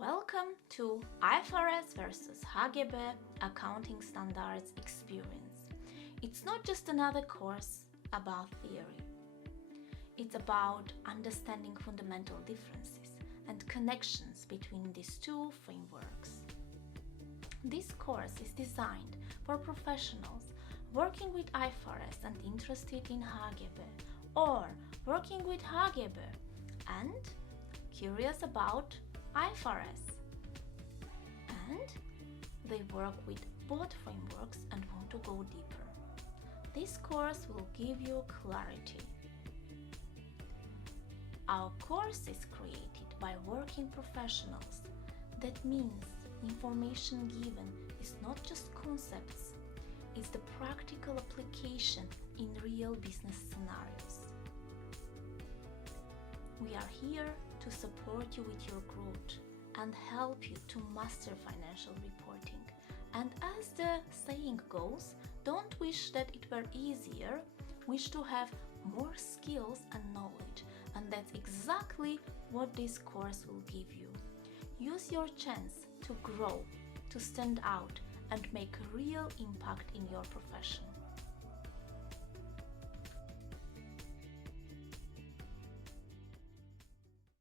Welcome to IFRS versus HGB Accounting Standards Experience. It's not just another course about theory. It's about understanding fundamental differences and connections between these two frameworks. This course is designed for professionals working with IFRS and interested in HGB, or working with HGB and curious about IFRS, and they work with both frameworks and want to go deeper. This course will give you clarity. Our course is created by working professionals. That means information given is not just concepts, it's the practical application in real business scenarios. We are here to support you with your growth and help you to master financial reporting. And as the saying goes, don't wish that it were easier, wish to have more skills and knowledge. And that's exactly what this course will give you. Use your chance to grow, to stand out, and make a real impact in your profession.